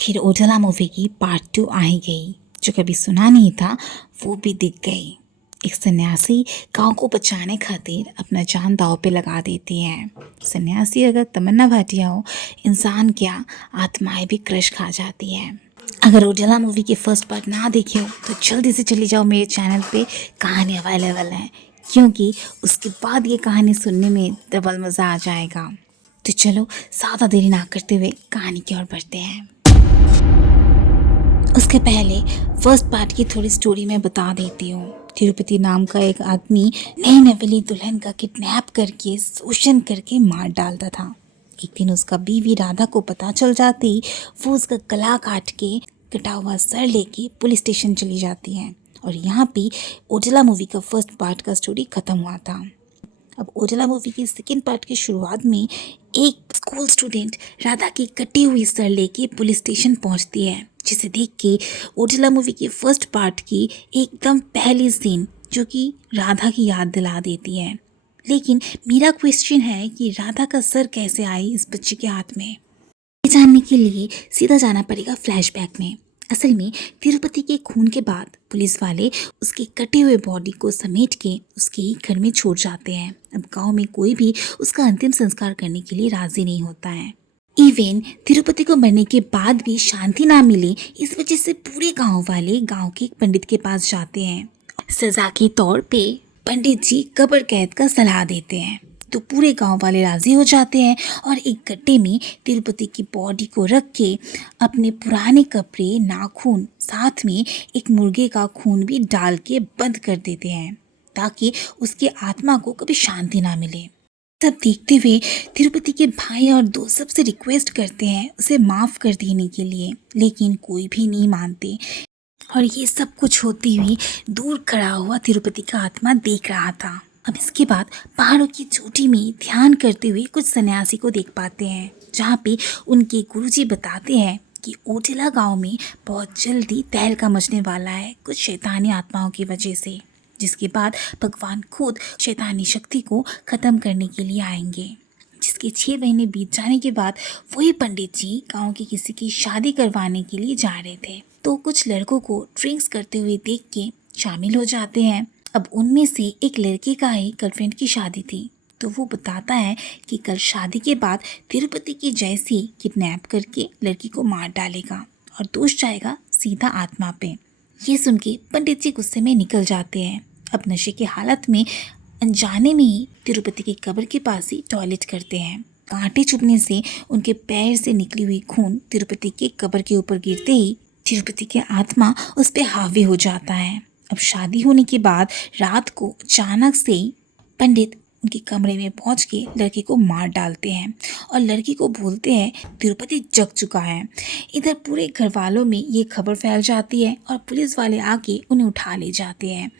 आखिर ओझला मूवी की पार्ट 2 आ ही गई। जो कभी सुना नहीं था वो भी दिख गई। एक सन्यासी गांव को बचाने खातिर अपना जान दांव पे लगा देती हैं। सन्यासी अगर तमन्ना भाटिया हो, इंसान क्या आत्माएं भी क्रश खा जाती हैं। अगर ओझला मूवी की फर्स्ट पार्ट ना देखी हो तो जल्दी से चली जाओ, मेरे चैनल पे कहानी अवेलेबल है, क्योंकि उसके बाद ये कहानी सुनने में डबल मज़ा आ जाएगा। तो चलो ज़्यादा देरी ना करते हुए कहानी की ओर बढ़ते हैं। उसके पहले फर्स्ट पार्ट की थोड़ी स्टोरी मैं बता देती हूँ। तिरुपति नाम का एक आदमी नई नवेली दुल्हन का किडनैप करके शोषण करके मार डालता था। एक दिन उसका बीवी राधा को पता चल जाती, वो उसका गला काट के कटा हुआ सर लेके पुलिस स्टेशन चली जाती है। और यहाँ पे ओझला मूवी का फर्स्ट पार्ट का स्टोरी खत्म हुआ था। अब ओझला मूवी की सेकेंड पार्ट की शुरुआत में एक स्कूल स्टूडेंट राधा की कटी हुई सर लेके पुलिस स्टेशन पहुंचती है, जिसे देख के ओझला मूवी की फर्स्ट पार्ट की एकदम पहली सीन जो कि राधा की याद दिला देती है। लेकिन मेरा क्वेश्चन है कि राधा का सर कैसे आई इस बच्चे के हाथ में? ये जानने के लिए सीधा जाना पड़ेगा फ्लैशबैक में। असल में तिरुपति के खून के बाद पुलिस वाले उसके कटे हुए बॉडी को समेट के उसके ही घर में छोड़ जाते हैं। अब गांव में कोई भी उसका अंतिम संस्कार करने के लिए राजी नहीं होता है। इवन तिरुपति को मरने के बाद भी शांति ना मिले, इस वजह से पूरे गांव वाले गांव के एक पंडित के पास जाते हैं। सजा के तौर पे पंडित जी कब्र कैद का सलाह देते हैं। तो पूरे गांव वाले राजी हो जाते हैं और एक गड्ढे में तिरुपति की बॉडी को रख के अपने पुराने कपड़े, नाखून, साथ में एक मुर्गे का खून भी डाल के बंद कर देते हैं, ताकि उसके आत्मा को कभी शांति ना मिले। तब देखते हुए तिरुपति के भाई और दोस्त सबसे रिक्वेस्ट करते हैं उसे माफ़ कर देने के लिए, लेकिन कोई भी नहीं मानते। और ये सब कुछ होती हुई दूर खड़ा हुआ तिरुपति का आत्मा देख रहा था। अब इसके बाद पहाड़ों की चोटी में ध्यान करते हुए कुछ सन्यासी को देख पाते हैं, जहाँ पे उनके गुरुजी बताते हैं कि ओझला गांव में बहुत जल्दी तहलका मचने वाला है कुछ शैतानी आत्माओं की वजह से, जिसके बाद भगवान खुद शैतानी शक्ति को ख़त्म करने के लिए आएंगे। जिसके 6 महीने बीत जाने के बाद वही पंडित जी गांव की किसी की शादी करवाने के लिए जा रहे थे, तो कुछ लड़कों को ड्रिंक्स करते हुए देख के शामिल हो जाते हैं। अब उनमें से एक लड़के का ही गर्लफ्रेंड की शादी थी, तो वो बताता है कि कल शादी के बाद तिरुपति की जैसी किडनैप करके लड़की को मार डालेगा और दोष जाएगा सीधा आत्मा पे। ये सुन के पंडित जी गुस्से में निकल जाते हैं। अब नशे की हालत में अनजाने में ही तिरुपति की कब्र के पास ही टॉयलेट करते हैं। कांटे चुभने से उनके पैर से निकली हुई खून तिरुपति के कब्र के ऊपर गिरते ही तिरुपति की आत्मा उस पर हावी हो जाता है। अब शादी होने के बाद रात को अचानक से पंडित उनके कमरे में पहुंच के लड़की को मार डालते हैं और लड़की को बोलते हैं तिरुपति जग चुका है। इधर पूरे घर वालों में ये खबर फैल जाती है और पुलिस वाले आके उन्हें उठा ले जाते हैं।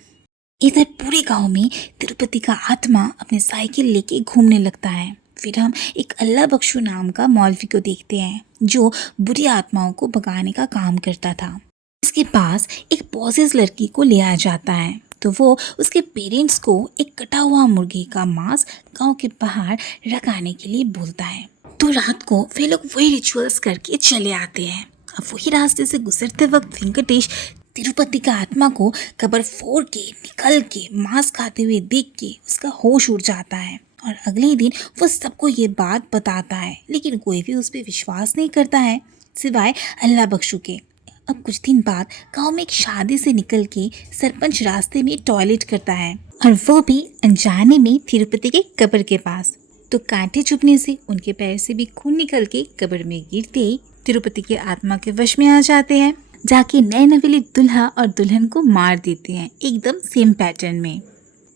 इधर पूरे गांव में तिरुपति का आत्मा अपने साइकिल लेके घूमने लगता है। फिर हम एक अल्लाह बख्शू नाम का मौलवी को देखते हैं, जो बुरी आत्माओं को भगाने का काम करता था। इसके पास एक पॉसेस लड़की को ले आया जाता है, तो वो उसके पेरेंट्स को एक कटा हुआ मुर्गे का मांस गांव के बाहर रखाने के लिए बोलता है। तो रात को वे लोग वही रिचुअल्स करके चले आते हैं। अब वही रास्ते से गुजरते वक्त वेंकटेश तिरुपति का आत्मा को कब्र फोड़ के निकल के मांस खाते हुए देख के उसका होश उड़ जाता है और अगले दिन वो सबको ये बात बताता है, लेकिन कोई भी उस पर विश्वास नहीं करता है सिवाय अल्लाह बख्शू के। अब कुछ दिन बाद गांव में एक शादी से निकल के सरपंच रास्ते में टॉयलेट करता है, और वो भी अनजाने में तिरुपति के कब्र के पास। तो कांटे चुभने से उनके पैर से भी खून निकल के कब्र में गिरते ही तिरुपति के आत्मा के वश में आ जाते हैं, जाके नए नवेली दुल्हा और दुल्हन को मार देते हैं एकदम सेम पैटर्न में।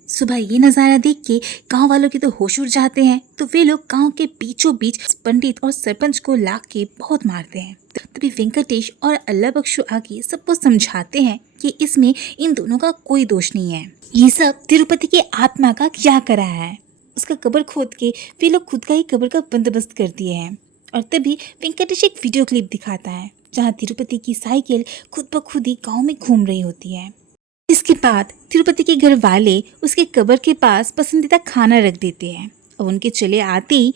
सुबह ये नज़ारा देख के गांव वालों के तो होश उड़ जाते हैं, तो वे लोग गांव के बीचों बीच पंडित और सरपंच को ला के बहुत मारते हैं। तभी वेंकटेश और अल्लाह बख्शू आके सबको समझाते हैं कि इसमें इन दोनों का कोई दोष नहीं है, ये सब तिरुपति के आत्मा का क्या करा है। उसका कब्र खोद के वे लोग खुद का ही कब्र का बंदोबस्त कर दिए हैं। और तभी वेंकटेश एक वीडियो क्लिप दिखाता है, जहाँ तिरुपति की साइकिल खुद ब खुद ही गाँव में घूम रही होती है। इसके बाद तिरुपति के घर वाले उसके कब्र के पास पसंदीदा खाना रख देते हैं और उनके चले आते ही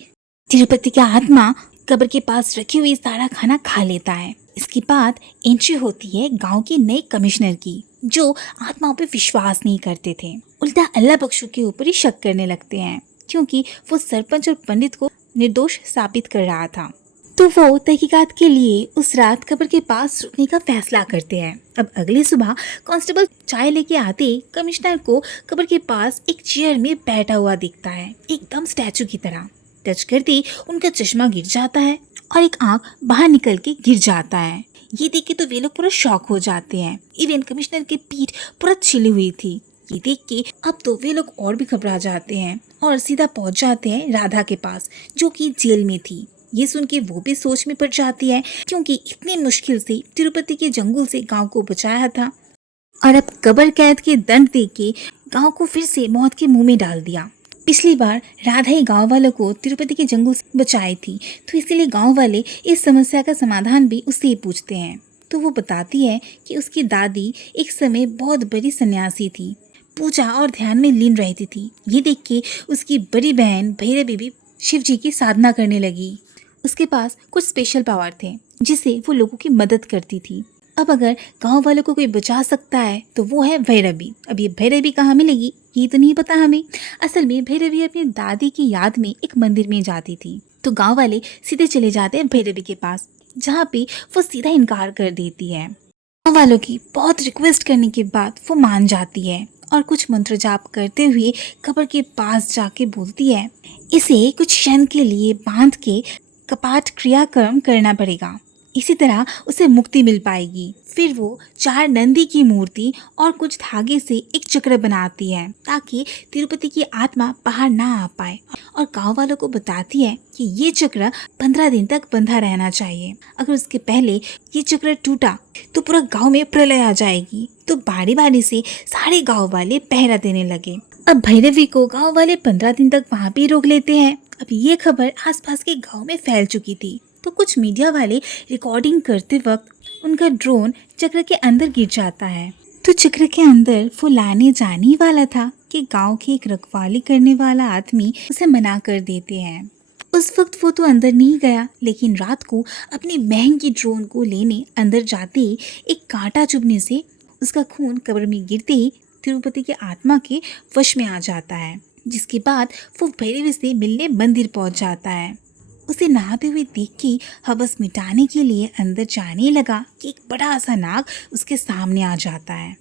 तिरुपति का आत्मा कब्र के पास रखी हुई सारा खाना खा लेता है। इसके बाद एंट्री होती है गांव के नए कमिश्नर की, जो आत्माओं पे विश्वास नहीं करते थे, उल्टा अल्लाह बख्शू के ऊपर ही शक करने लगते हैं, क्योंकि वो सरपंच और पंडित को निर्दोष साबित कर रहा था। तो वो तहकीकात के लिए उस रात कब्र के पास रुकने का फैसला करते हैं। अब अगली सुबह कांस्टेबल चाय लेके आते कमिश्नर को कब्र के पास एक चेयर में बैठा हुआ दिखता है, एकदम स्टैचू की तरह। टच करते उनका चश्मा गिर जाता है और एक आंख बाहर निकल के गिर जाता है। ये देख के तो वे लोग पूरा शॉक हो जाते हैं। इवन कमिश्नर की पीठ पूरा छिली हुई थी। ये देख के अब तो वे लोग और भी घबरा जाते हैं और सीधा पहुंच जाते हैं राधा के पास, जो कि जेल में थी। ये सुन के वो भी सोच में पड़ जाती है, क्योंकि इतनी मुश्किल से तिरुपति के जंगल से गांव को बचाया था और अब कब्र कैद के दंड दे के गांव को फिर से मौत के मुंह में डाल दिया। पिछली बार राधा ही गांव वालों को तिरुपति के जंगल से बचाई थी, तो इसीलिए गांव वाले इस समस्या का समाधान भी उससे ही पूछते हैं। तो वो बताती है कि उसकी दादी एक समय बहुत बड़ी सन्यासी थी, पूजा और ध्यान में लीन रहती थी। ये देख के उसकी बड़ी बहन भैरवी भी शिव जी की साधना करने लगी। उसके पास कुछ स्पेशल पावर थे, जिससे वो लोगों की मदद करती थी। अब अगर गांव वालों को कोई बचा सकता है तो वो है भैरवी। अब ये भैरवी कहाँ मिलेगी ये तो नहीं पता हमें। असल में भैरवी अपनी दादी की याद में एक मंदिर में जाती थी, तो गांव वाले सीधे चले जाते हैं भैरवी के पास, जहाँ पे वो सीधा इनकार कर देती है। गांव वालों की बहुत रिक्वेस्ट करने के बाद वो मान जाती है और कुछ मंत्र जाप करते हुए कब्र के पास जाके बोलती है, इसे कुछ क्षण के लिए बांध के कपाट क्रियाक्रम करना पड़ेगा, इसी तरह उसे मुक्ति मिल पाएगी। फिर वो 4 नंदी की मूर्ति और कुछ धागे से एक चक्र बनाती है, ताकि तिरुपति की आत्मा बाहर ना आ पाए, और गांव वालों को बताती है कि ये चक्र 15 दिन तक बंधा रहना चाहिए। अगर उसके पहले ये चक्र टूटा तो पूरा गांव में प्रलय आ जाएगी। तो बारी बारी से सारे गांव वाले पहरा देने लगे। अब भैरवी को गांव वाले 15 दिन तक वहाँ पे रोक लेते हैं। अब ये खबर आसपास के गांव में फैल चुकी थी, तो कुछ मीडिया वाले रिकॉर्डिंग करते वक्त उनका ड्रोन चक्र के अंदर गिर जाता है। तो चक्र के अंदर वो लाने जाने वाला था कि गांव की एक रखवाली करने वाला आदमी उसे मना कर देते हैं। उस वक्त वो तो अंदर नहीं गया, लेकिन रात को अपनी महंगी ड्रोन को लेने अंदर जाते ही एक कांटा चुभने से उसका खून कब्र में गिरते ही तिरुपति की आत्मा के वश में आ जाता है। जिसके बाद वो भैरवी से मिलने मंदिर पहुंच जाता है। उसे नहाते हुए देख के हवस मिटाने के लिए अंदर जाने लगा कि एक बड़ा सा नाग उसके सामने आ जाता है।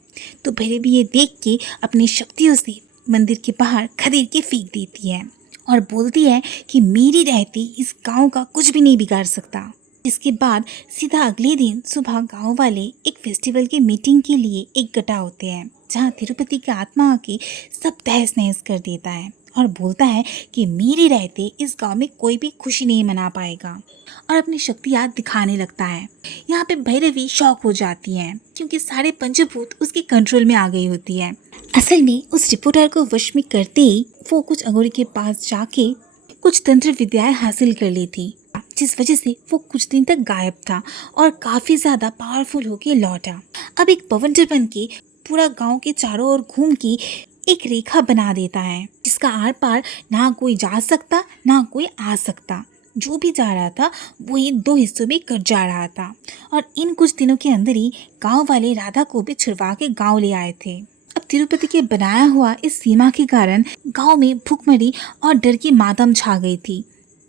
तो भैरवी ये देख के अपनी शक्तियों से मंदिर के बाहर खदेड़ के फेंक देती है और बोलती है कि मेरी रहती इस गांव का कुछ भी नहीं बिगाड़ सकता। इसके बाद सीधा अगले दिन सुबह गांव वाले एक फेस्टिवल की मीटिंग के लिए इकट्ठा होते हैं, जहां तिरुपति की आत्मा आके सब तहस नहस कर देता है और बोलता है कि मेरे रहते इस गांव में कोई भी खुशी नहीं मना पाएगा, और अपनी शक्तियाँ दिखाने लगता है। यहाँ पे भैरवी शॉक हो जाती है, क्योंकि सारे पंचभूत उसके कंट्रोल में आ गई होती है। असल में उस रिपोर्टर को वश में करते ही वो कुछ अघोरी के पास जाके कुछ तंत्र विद्याएं हासिल कर ली थी, जिस वजह से वो कुछ दिन तक गायब था और काफी ज्यादा पावरफुल होके लौटा। अब एक बवंडर बन के पूरा गांव के चारों ओर घूम के एक रेखा बना देता है, जिसका आर पार ना कोई जा सकता ना कोई आ सकता। जो भी जा रहा था वही 2 हिस्सों में कट जा रहा था। और इन कुछ दिनों के अंदर ही गांव वाले राधा को भी छुड़वा के गांव ले आए थे। अब तिरुपति के बनाया हुआ इस सीमा के कारण गांव में भूखमरी और डर की मातम छा गई थी,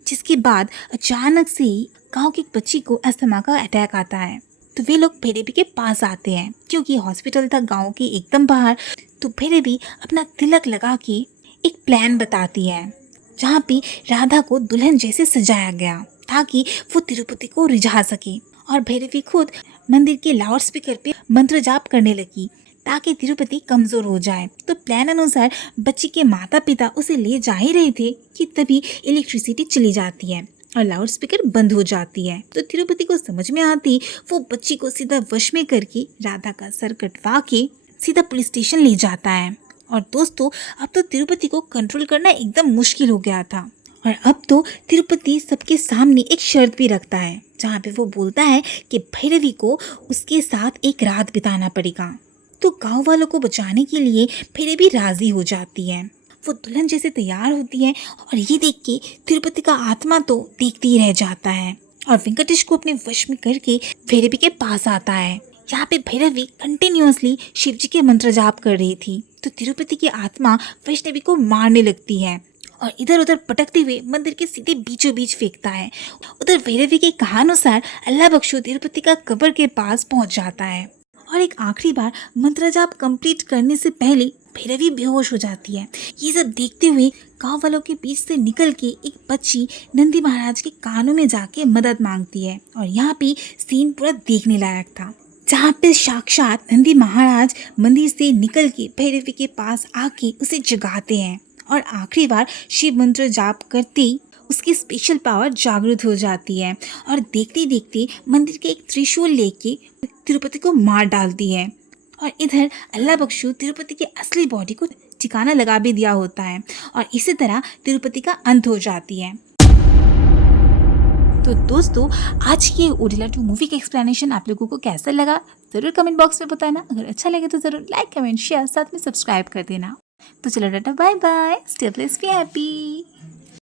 जिसके बाद अचानक से ही गांव की एक बच्ची को अस्थमा का अटैक आता है। तो वे लोग भैरवी के पास आते हैं, क्योंकि हॉस्पिटल था गांव के एकदम बाहर। तो भैरवी अपना तिलक लगा के एक प्लान बताती है, जहाँ पे राधा को दुल्हन जैसे सजाया गया, ताकि वो तिरुपति को रिझा सके। और भैरवी खुद मंदिर के लाउड स्पीकर पे मंत्र जाप करने लगी, ताकि तिरुपति कमजोर हो जाए। तो प्लान अनुसार बच्ची के माता पिता उसे ले जा ही रहे थे कि तभी इलेक्ट्रिसिटी चली जाती है और लाउड स्पीकर बंद हो जाती है। तो तिरुपति को समझ में आती वो बच्ची को सीधा वश में करके राधा का सर कटवा के सीधा पुलिस स्टेशन ले जाता है। और दोस्तों, अब तो तिरुपति को कंट्रोल करना एकदम मुश्किल हो गया था। और अब तो तिरुपति सबके सामने एक शर्त भी रखता है, जहाँ पे वो बोलता है कि भैरवी को उसके साथ एक रात बिताना पड़ेगा। तो गांव वालों को बचाने के लिए भैरवी राजी हो जाती है। वो दुल्हन जैसे तैयार होती है और ये देख के तिरुपति का आत्मा तो देखते ही रह जाता है और वेंकटेश को अपने वश में करके भैरवी के पास आता है। यहाँ पे भैरवी कंटिन्यूअसली शिव जी के मंत्र जाप कर रही थी तो तिरुपति की आत्मा वैष्णवी को मारने लगती है और इधर उधर पटकते हुए मंदिर के सीधे बीचों बीच फेंकता है। उधर भैरवी के कहानुसार अल्लाह बख्शू तिरुपति का कब्र के पास पहुंच जाता है और एक आखिरी बार मंत्र जाप कंप्लीट करने से पहले भैरवी बेहोश हो जाती है। ये सब देखते हुए गांव वालों के बीच से निकल के एक बच्ची नंदी महाराज के कानों में जाके मदद मांगती है और यहाँ पे सीन पूरा देखने लायक था जहाँ पे साक्षात नंदी महाराज मंदिर से निकल के भैरवी के पास आके उसे जगाते हैं और आखिरी बार शिव मंत्र जाप करते ही उसकी स्पेशल पावर जागृत हो जाती है और देखते देखते मंदिर के एक त्रिशूल लेके तिरुपति को मार डालती है और इधर अल्लाह बख्शू तिरुपति की असली बॉडी को ठिकाना लगा भी दिया होता है और इसी तरह तिरुपति का अंत हो जाती है। तो दोस्तों आज की ओडिला 2 मूवी का एक्सप्लेनेशन आप लोगों को कैसा लगा ज़रूर कमेंट बॉक्स में बताना। अगर अच्छा लगे तो ज़रूर लाइक कमेंट शेयर साथ में सब्सक्राइब कर देना। तो चलो tata bye bye, stay blessed, be happy.